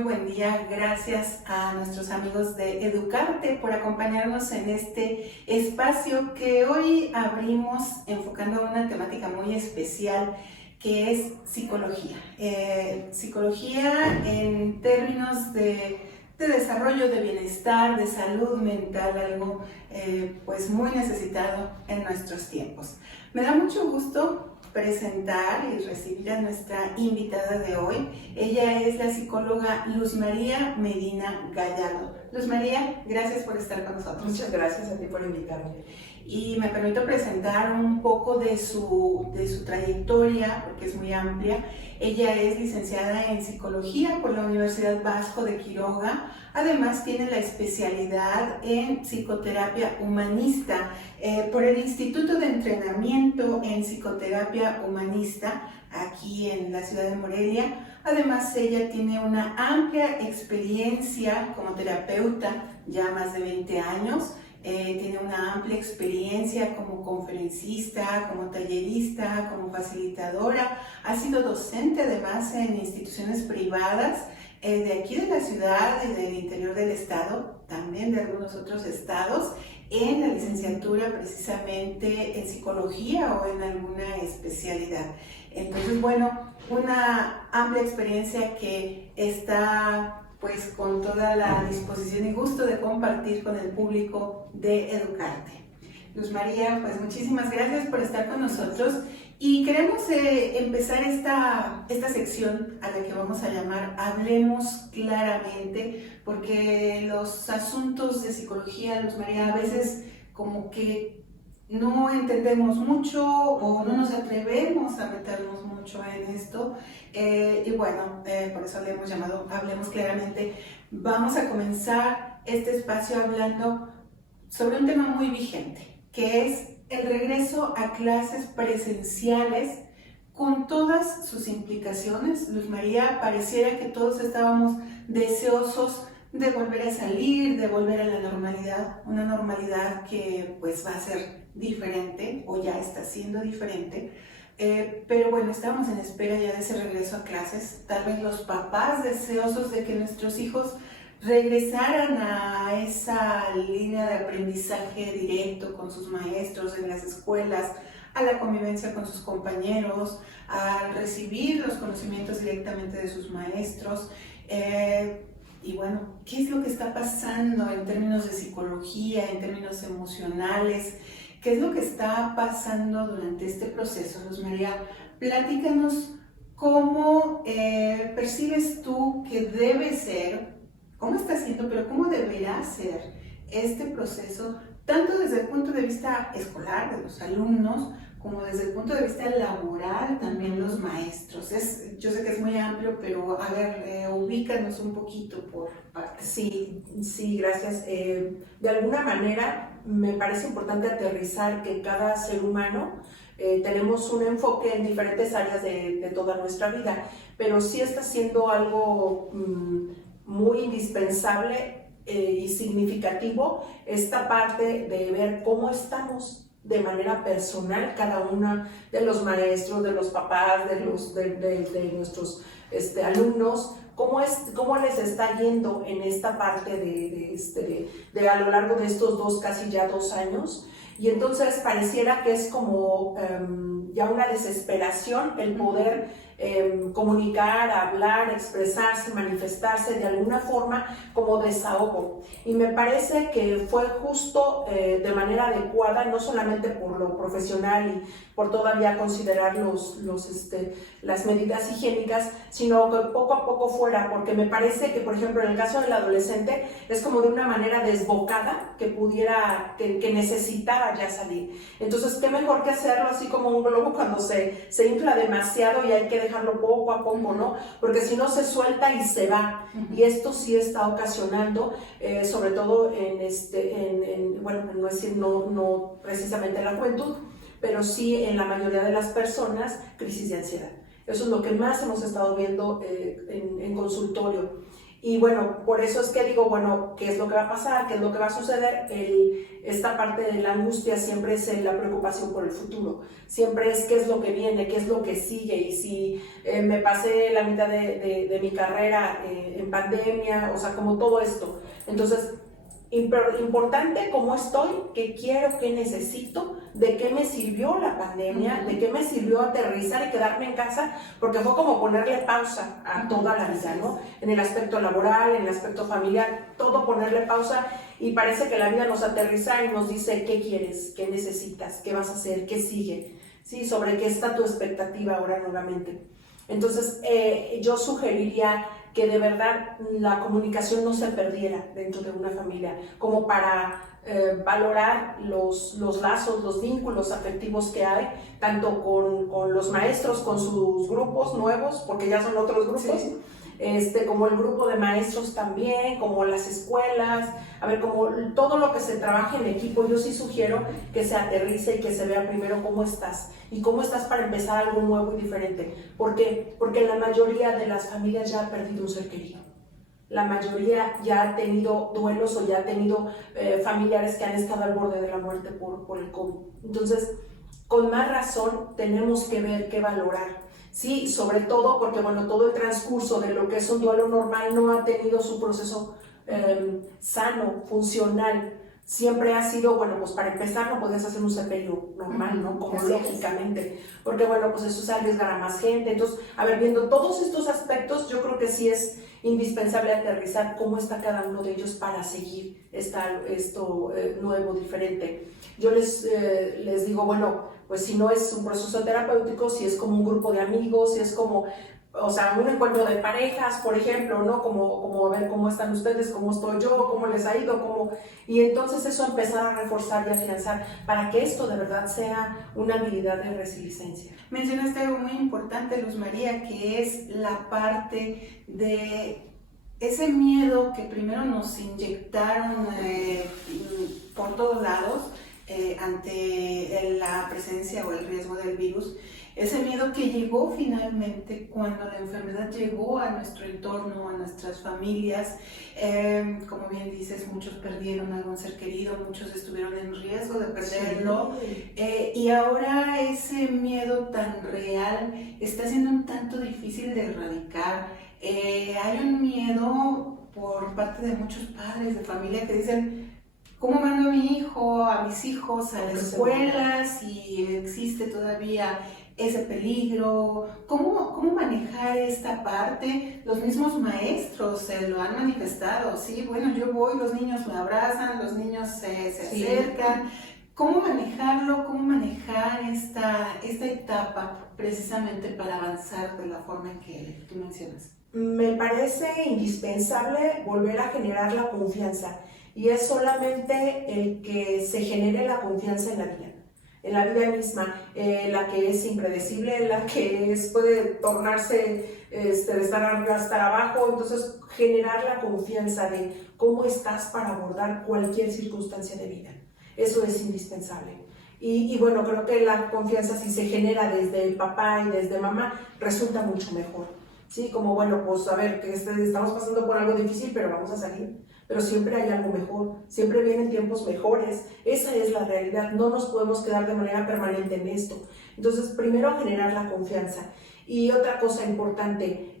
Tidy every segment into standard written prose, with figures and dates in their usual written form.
muy buen día. Gracias a nuestros amigos de Educarte por acompañarnos en este espacio que hoy abrimos enfocando a una temática muy especial que es psicología. Psicología en términos de desarrollo, de bienestar, de salud mental, algo pues muy necesitado en nuestros tiempos. Me da mucho gusto presentar y recibir a nuestra invitada de hoy. Ella es la psicóloga Luz María Medina Gallardo. Luz María, gracias por estar con nosotros. Muchas gracias a ti por invitarme. Y me permito presentar un poco de su trayectoria, porque es muy amplia. Ella es licenciada en Psicología por la Universidad Vasco de Quiroga. Además, tiene la especialidad en Psicoterapia Humanista por el Instituto de Entrenamiento en Psicoterapia Humanista, aquí en la ciudad de Morelia. Además, ella tiene una amplia experiencia como terapeuta, ya más de 20 años. Tiene una amplia experiencia como conferencista, como tallerista, como facilitadora. Ha sido docente además en instituciones privadas de aquí de la ciudad y del interior del estado, también de algunos otros estados, en la licenciatura precisamente en psicología o en alguna especialidad. Entonces, bueno, una amplia experiencia que está pues con toda la disposición y gusto de compartir con el público de Educarte. Luz María, pues muchísimas gracias por estar con nosotros y queremos empezar esta sección a la que vamos a llamar Hablemos Claramente, porque los asuntos de psicología, Luz María, a veces como que no entendemos mucho o no nos atrevemos a meternos mucho en esto y bueno, por eso le hemos llamado Hablemos Claramente. Vamos a comenzar este espacio hablando sobre un tema muy vigente, que es el regreso a clases presenciales con todas sus implicaciones. Luz María, pareciera que todos estábamos deseosos de volver a salir, de volver a la normalidad, una normalidad que pues va a ser diferente o ya está siendo diferente, pero bueno, estamos en espera ya de ese regreso a clases. Tal vez los papás deseosos de que nuestros hijos regresaran a esa línea de aprendizaje directo con sus maestros en las escuelas, a la convivencia con sus compañeros, a recibir los conocimientos directamente de sus maestros. Y bueno, ¿qué es lo que está pasando en términos de psicología, en términos emocionales? ¿Qué es lo que está pasando durante este proceso, Luz María? Platícanos cómo percibes tú que debe ser, cómo está siendo, pero cómo deberá ser este proceso, tanto desde el punto de vista escolar de los alumnos, como desde el punto de vista laboral, también los maestros. Yo sé que es muy amplio, pero a ver, ubícanos un poquito por partes. Sí, gracias. De alguna manera me parece importante aterrizar que cada ser humano tenemos un enfoque en diferentes áreas de toda nuestra vida, pero sí está siendo algo muy indispensable y significativo esta parte de ver cómo estamos de manera personal, cada una de los maestros, de los papás, de nuestros alumnos, cómo les está yendo en esta parte de a lo largo de estos casi ya 2 años. Y entonces pareciera que es como ya una desesperación el poder comunicar, hablar, expresarse, manifestarse de alguna forma como desahogo. Y me parece que fue justo de manera adecuada, no solamente por lo profesional y por todavía considerar las medidas higiénicas, sino que poco a poco fuera, porque me parece que, por ejemplo, en el caso del adolescente es como de una manera desbocada que necesitaba ya salir. Entonces, qué mejor que hacerlo así como un globo cuando se infla demasiado y hay que dejarlo poco a poco, ¿no? Porque si no se suelta y se va. Y esto sí está ocasionando, sobre todo bueno, no precisamente en la juventud, pero sí en la mayoría de las personas, crisis de ansiedad. Eso es lo que más hemos estado viendo en consultorio. Y bueno, por eso es que digo, bueno, ¿qué es lo que va a pasar? ¿Qué es lo que va a suceder? Esta parte de la angustia siempre es la preocupación por el futuro. Siempre es qué es lo que viene, qué es lo que sigue. Y si me pasé la mitad de mi carrera en pandemia, o sea, como todo esto. Entonces, importante cómo estoy, qué quiero, qué necesito, de qué me sirvió la pandemia, de qué me sirvió aterrizar y quedarme en casa, porque fue como ponerle pausa a toda la vida, ¿no? En el aspecto laboral, en el aspecto familiar, todo ponerle pausa, y parece que la vida nos aterriza y nos dice qué quieres, qué necesitas, qué vas a hacer, qué sigue, ¿sí? Sobre qué está tu expectativa ahora nuevamente. Entonces, yo sugeriría que de verdad la comunicación no se perdiera dentro de una familia, como para valorar los lazos, los vínculos afectivos que hay, tanto con los maestros, con sus grupos nuevos, porque ya son otros grupos, sí. Como el grupo de maestros también, como las escuelas, a ver, como todo lo que se trabaje en equipo. Yo sí sugiero que se aterrice y que se vea primero cómo estás y cómo estás para empezar algo nuevo y diferente. ¿Por qué? Porque la mayoría de las familias ya ha perdido un ser querido. La mayoría ya ha tenido duelos o ya ha tenido familiares que han estado al borde de la muerte por el COVID. Entonces, con más razón tenemos que ver, qué valorar. Sí, sobre todo porque, bueno, todo el transcurso de lo que es un duelo normal no ha tenido su proceso sano, funcional. Siempre ha sido, bueno, pues para empezar no podías hacer un sepelio normal, ¿no? Como lógicamente, porque, bueno, pues eso es arriesgar a más gente. Entonces, a ver, viendo todos estos aspectos, yo creo que sí es indispensable aterrizar cómo está cada uno de ellos para seguir esto nuevo, diferente. Yo les digo, bueno, pues si no es un proceso terapéutico, si es como un grupo de amigos, si es como, o sea, un encuentro de parejas, por ejemplo, ¿no? Como a ver cómo están ustedes, cómo estoy yo, cómo les ha ido, y entonces eso empezar a reforzar y afianzar para que esto de verdad sea una habilidad de resiliencia. Mencionaste algo muy importante, Luz María, que es la parte de ese miedo que primero nos inyectaron por todos lados ante la presencia o el riesgo del virus. Ese miedo que llegó finalmente cuando la enfermedad llegó a nuestro entorno, a nuestras familias. Como bien dices, muchos perdieron a algún ser querido, muchos estuvieron en riesgo de perderlo. Sí. Y ahora ese miedo tan real está siendo un tanto difícil de erradicar. Hay un miedo por parte de muchos padres de familia que dicen: ¿cómo mando a mi hijo, a mis hijos a la escuela si existe todavía ese peligro? ¿Cómo manejar esta parte? Los mismos maestros se lo han manifestado, ¿sí? Bueno, yo voy, los niños me abrazan, los niños se acercan. ¿Cómo manejarlo? ¿Cómo manejar esta etapa precisamente para avanzar de la forma en que tú mencionas? Me parece indispensable volver a generar la confianza. Y es solamente el que se genere la confianza en la vida misma, la que es impredecible, la que puede tornarse de estar arriba a estar abajo. Entonces, generar la confianza de cómo estás para abordar cualquier circunstancia de vida. Eso es indispensable. Y bueno, creo que la confianza, si se genera desde el papá y desde mamá, resulta mucho mejor. Sí, como bueno, pues a ver, que estamos pasando por algo difícil, pero vamos a salir. Pero siempre hay algo mejor, siempre vienen tiempos mejores. Esa es la realidad, no nos podemos quedar de manera permanente en esto. Entonces, primero generar la confianza. Y otra cosa importante,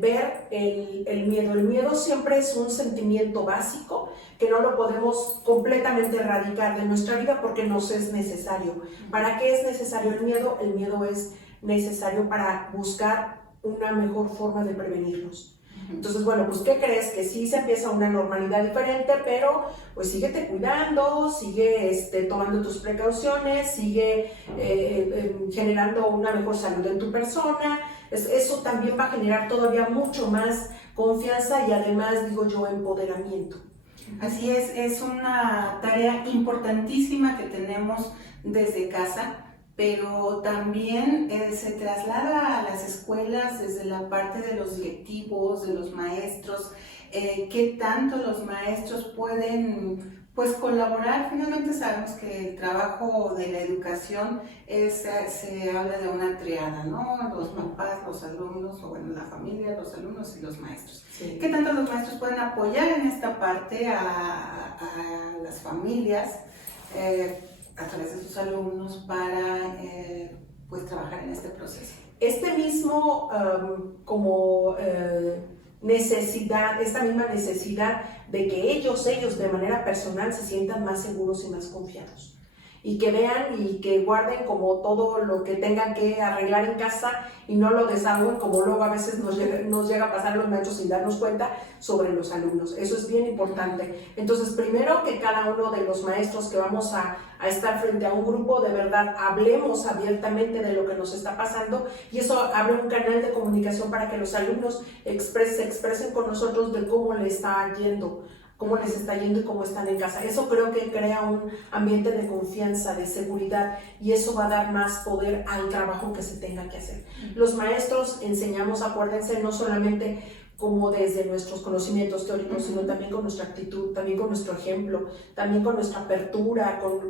ver el miedo. El miedo siempre es un sentimiento básico que no lo podemos completamente erradicar de nuestra vida porque nos es necesario. ¿Para qué es necesario el miedo? El miedo es necesario para buscar una mejor forma de prevenirnos. Entonces, bueno, pues ¿qué crees? Que sí se empieza una normalidad diferente, pero pues síguete cuidando, sigue tomando tus precauciones, sigue generando una mejor salud en tu persona. Eso también va a generar todavía mucho más confianza y además, digo yo, empoderamiento. Así es una tarea importantísima que tenemos desde casa, pero también se traslada a las escuelas desde la parte de los directivos, de los maestros, qué tanto los maestros pueden pues colaborar. Finalmente sabemos que el trabajo de la educación se habla de una triada, ¿no? Los papás, los alumnos, o bueno, la familia, los alumnos y los maestros. Sí. ¿Qué tanto los maestros pueden apoyar en esta parte a las familias a través de sus alumnos para pues trabajar en este proceso? Este mismo necesidad, esta misma necesidad de que ellos de manera personal se sientan más seguros y más confiados y que vean y que guarden como todo lo que tengan que arreglar en casa y no lo desahoguen como luego a veces nos llega a pasar los maestros sin darnos cuenta sobre los alumnos. Eso es bien importante. Entonces, primero que cada uno de los maestros que vamos a estar frente a un grupo, de verdad hablemos abiertamente de lo que nos está pasando, y eso abre un canal de comunicación para que los alumnos se expresen con nosotros de cómo les está yendo y cómo están en casa. Eso creo que crea un ambiente de confianza, de seguridad, y eso va a dar más poder al trabajo que se tenga que hacer. Los maestros enseñamos, acuérdense, no solamente como desde nuestros conocimientos teóricos, sino también con nuestra actitud, también con nuestro ejemplo, también con nuestra apertura, con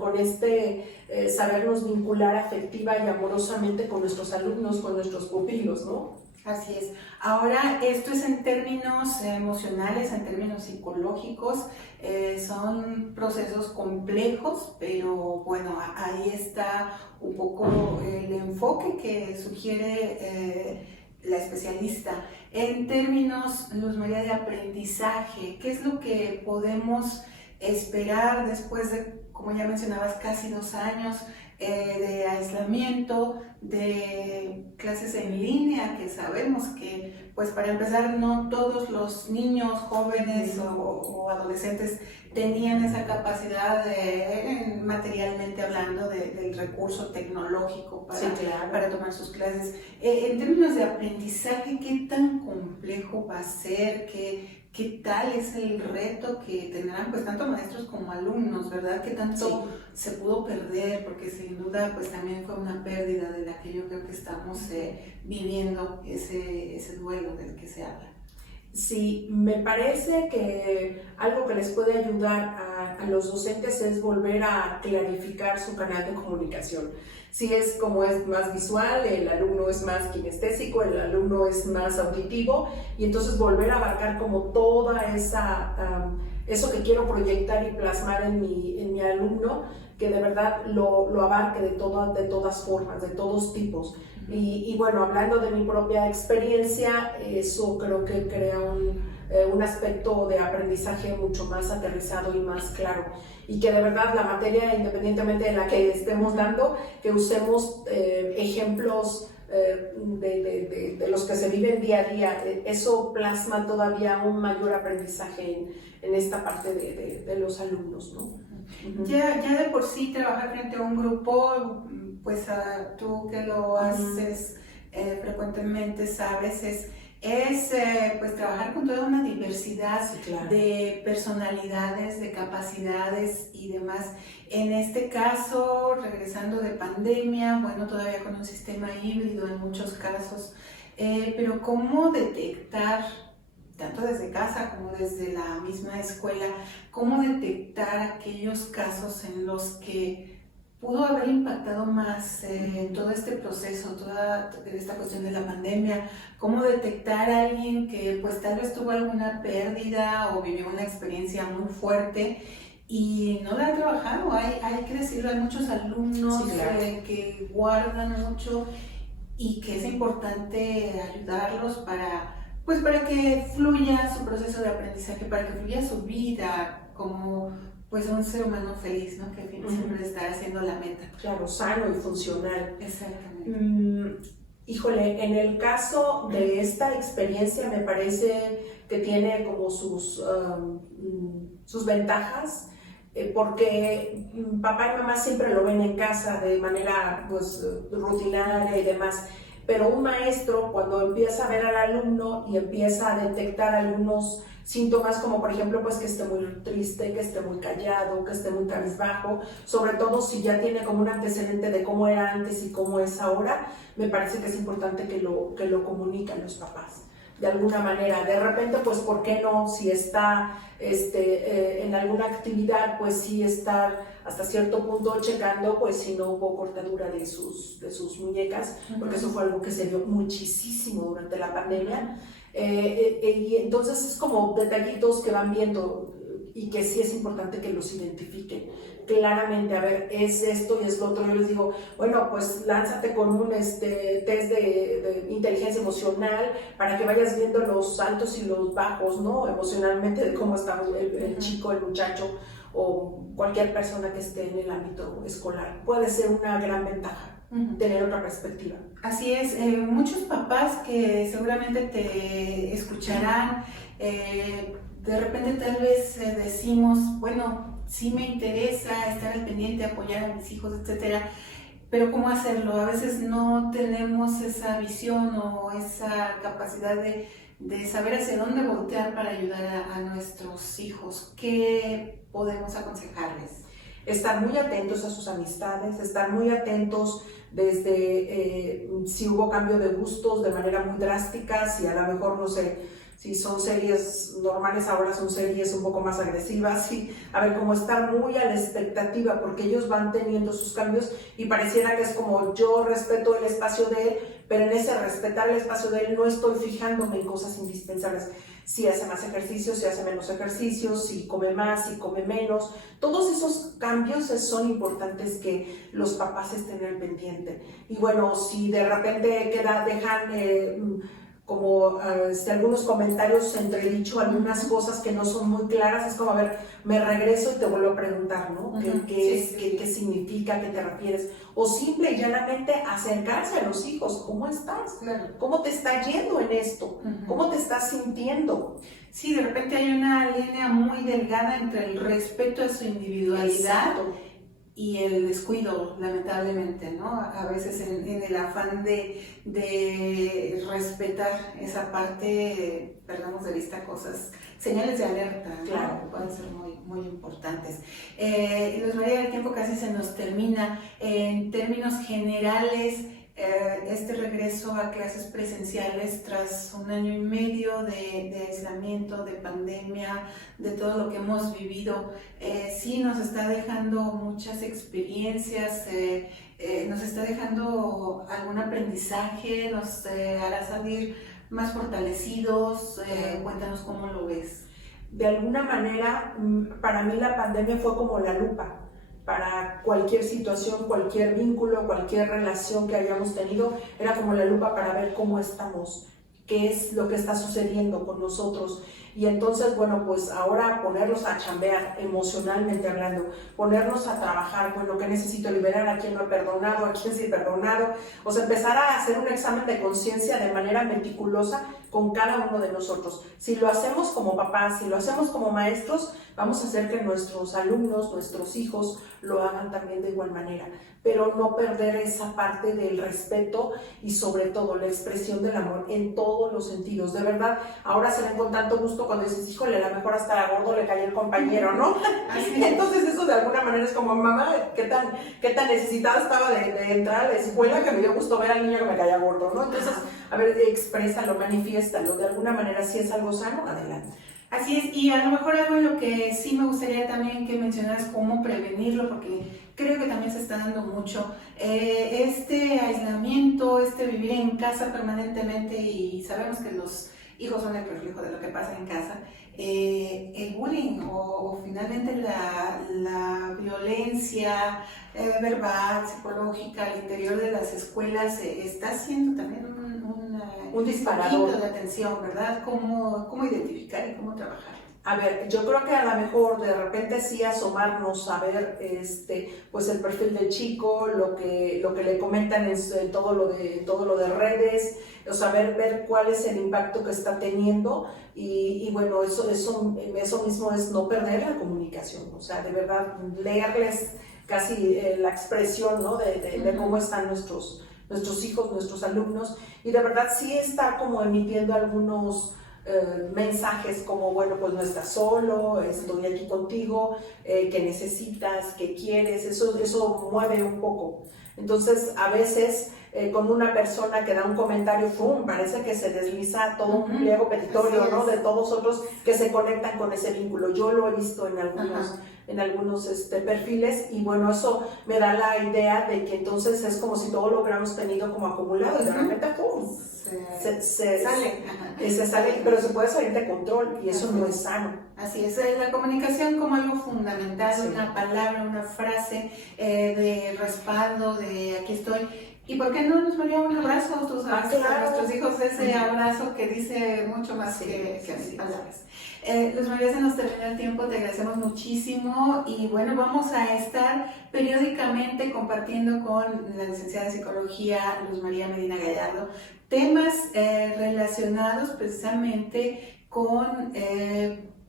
sabernos vincular afectiva y amorosamente con nuestros alumnos, con nuestros pupilos, ¿no? Así es. Ahora, esto es en términos emocionales, en términos psicológicos, son procesos complejos, pero bueno, ahí está un poco el enfoque que sugiere la especialista. En términos, Luz María, de aprendizaje, ¿qué es lo que podemos esperar después de, como ya mencionabas, casi 2 años de aislamiento, de clases en línea, que sabemos que, pues para empezar, no todos los niños, jóvenes o adolescentes tenían esa capacidad materialmente hablando del recurso tecnológico para tomar sus clases. En términos de aprendizaje, ¿qué tan complejo va a ser? ¿Qué tal es el reto que tendrán pues tanto maestros como alumnos, verdad? ¿Qué tanto se pudo perder? Porque sin duda pues también fue una pérdida de la que yo creo que estamos viviendo, ese duelo del que se habla. Sí, me parece que algo que les puede ayudar a los docentes es volver a clarificar su canal de comunicación. Si es como es más visual, el alumno es más kinestésico, el alumno es más auditivo, y entonces volver a abarcar como toda eso que quiero proyectar y plasmar en mi alumno, que de verdad lo abarque de todas formas, de todos tipos. Y bueno, hablando de mi propia experiencia, eso creo que crea un aspecto de aprendizaje mucho más aterrizado y más claro, y que de verdad la materia, independientemente de la que estemos dando, que usemos ejemplos de los que se viven día a día. Eso plasma todavía un mayor aprendizaje en esta parte de los alumnos, ¿no? Ya de por sí trabajar frente a un grupo, pues tú que lo haces frecuentemente sabes, es pues trabajar con toda una diversidad de personalidades, de capacidades y demás. En este caso, regresando de pandemia, bueno, todavía con un sistema híbrido en muchos casos, pero ¿cómo detectar, tanto desde casa como desde la misma escuela, cómo detectar aquellos casos en los que pudo haber impactado más todo este proceso, toda esta cuestión de la pandemia? ¿Cómo detectar a alguien que pues tal vez tuvo alguna pérdida o vivió una experiencia muy fuerte y no la ha trabajado? Hay que decirlo, hay muchos alumnos que guardan mucho y que es importante ayudarlos para que fluya su proceso de aprendizaje, para que fluya su vida como pues un ser humano feliz, ¿no? Que siempre está haciendo la meta. Claro, sano y funcional. Exactamente. Híjole, en el caso de esta experiencia me parece que tiene como sus ventajas, porque papá y mamá siempre lo ven en casa de manera pues rutinaria y demás. Pero un maestro, cuando empieza a ver al alumno y empieza a detectar algunos síntomas, como por ejemplo pues que esté muy triste, que esté muy callado, que esté muy cabizbajo, sobre todo si ya tiene como un antecedente de cómo era antes y cómo es ahora, me parece que es importante que lo comuniquen los papás. de alguna manera. De repente, pues, ¿por qué no? Si está en alguna actividad, pues sí estar hasta cierto punto checando, pues si no hubo cortadura de sus muñecas, porque eso fue algo que se dio muchísimo durante la pandemia. Y entonces es como detallitos que van viendo y que sí es importante que los identifiquen claramente. A ver, es esto y es lo otro. Yo les digo, bueno, pues lánzate con un test de inteligencia emocional para que vayas viendo los altos y los bajos, ¿no? Emocionalmente, de cómo está el chico, el muchacho o cualquier persona que esté en el ámbito escolar. Puede ser una gran ventaja tener otra perspectiva. Así es, muchos papás que seguramente te escucharán, de repente tal vez decimos, bueno, sí me interesa estar al pendiente, apoyar a mis hijos, etcétera, pero ¿cómo hacerlo? A veces no tenemos esa visión o esa capacidad de saber hacia dónde voltear para ayudar a nuestros hijos. ¿Qué podemos aconsejarles? Estar muy atentos a sus amistades, estar muy atentos desde si hubo cambio de gustos de manera muy drástica, si a lo mejor, no sé, si son series normales, ahora son series un poco más agresivas, y a ver, como estar muy a la expectativa, porque ellos van teniendo sus cambios y pareciera que es como yo respeto el espacio de él, pero en ese respetar el espacio de él no estoy fijándome en cosas indispensables. Si hace más ejercicio, si hace menos ejercicio, si come más, si come menos. Todos esos cambios son importantes que los papás estén al pendiente. Y bueno, si de repente dejan como algunos comentarios entredicho, algunas cosas que no son muy claras, es como, a ver, me regreso y te vuelvo a preguntar, ¿no? ¿Qué significa? ¿Qué te refieres? O simple y llanamente acercarse a los hijos. ¿Cómo estás? Claro. ¿Cómo te está yendo en esto? ¿Cómo te estás sintiendo? Sí, de repente hay una línea muy delgada entre el respeto a su individualidad. Exacto. Y el descuido, lamentablemente, ¿no? A veces en el afán de respetar esa parte, perdamos de vista cosas, señales de alerta, ¿no? Claro. Que pueden ser muy, muy importantes. Luz María, el tiempo casi se nos termina. En términos generales, este regreso a clases presenciales tras 1 año y medio de aislamiento, de pandemia, de todo lo que hemos vivido, sí nos está dejando muchas experiencias, nos está dejando algún aprendizaje, nos hará salir más fortalecidos. Cuéntanos cómo lo ves. De alguna manera, para mí la pandemia fue como la lupa. Para cualquier situación, cualquier vínculo, cualquier relación que hayamos tenido, era como la lupa para ver cómo estamos, qué es lo que está sucediendo con nosotros. Y entonces, bueno, pues ahora ponernos a chambear emocionalmente hablando, ponernos a trabajar, bueno, ¿qué necesito liberar? ¿A quién no he perdonado? ¿A quién sí he perdonado? O sea, empezar a hacer un examen de conciencia de manera meticulosa con cada uno de nosotros. Si lo hacemos como papás, si lo hacemos como maestros, vamos a hacer que nuestros alumnos, nuestros hijos lo hagan también de igual manera, pero no perder esa parte del respeto y sobre todo la expresión del amor en todos los sentidos. De verdad, ahora se ven con tanto gusto cuando dices, híjole, a lo mejor hasta a gordo le cae el compañero, ¿no? Así. Entonces eso de alguna manera es como, mamá, ¿qué tan necesitada estaba de entrar a la escuela que me dio gusto ver al niño que me caía gordo, ¿no? Entonces, a ver, exprésalo, manifiéstalo, de alguna manera, si es algo sano, adelante. Así es, y a lo mejor algo en lo que sí me gustaría también que mencionaras cómo prevenirlo, porque creo que también se está dando mucho, este aislamiento, este vivir en casa permanentemente, y sabemos que los hijos son el reflejo de lo que pasa en casa, el bullying o finalmente la violencia verbal, psicológica al interior de las escuelas está siendo también un disparador de atención, ¿verdad? ¿Cómo identificar y cómo trabajar? A ver, yo creo que a lo mejor de repente sí asomarnos a ver pues el perfil del chico, lo que le comentan en todo lo de redes, o sea, ver cuál es el impacto que está teniendo y bueno, eso mismo es no perder la comunicación, o sea, de verdad leerles casi la expresión, ¿no? de cómo están nuestros hijos, nuestros alumnos, y de verdad sí estar como emitiendo algunos mensajes como, bueno, pues no estás solo, estoy aquí contigo, qué necesitas, qué quieres, eso mueve un poco. Entonces, a veces con una persona que da un comentario, ¡fum!, parece que se desliza todo un pliego petitorio, ¿no?, de todos otros que se conectan con ese vínculo. Yo lo he visto en algunos perfiles, y bueno, eso me da la idea de que entonces es como si todo lo hubiéramos tenido como acumulado y de repente ¡pum!, se sale, pero se puede salir de control y eso no es sano. Así es, la comunicación como algo fundamental, una palabra, una frase de respaldo, de aquí estoy. ¿Y por qué no nos María un abrazo? Tú sabes, a nuestros hijos ese abrazo que dice mucho más que mil palabras. Luz María, se nos termina el tiempo, te agradecemos muchísimo y bueno, vamos a estar periódicamente compartiendo con la licenciada en Psicología Luz María Medina Gallardo temas relacionados precisamente con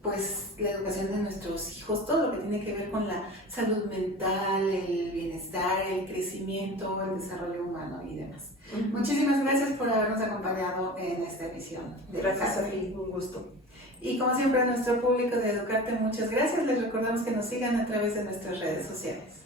pues la educación de nuestros hijos, todo lo que tiene que ver con la salud mental, el bienestar, el crecimiento, el desarrollo humano y demás. Muchísimas gracias por habernos acompañado en esta emisión. Gracias a ti, un gusto. Y como siempre a nuestro público de Educarte, muchas gracias. Les recordamos que nos sigan a través de nuestras redes sociales.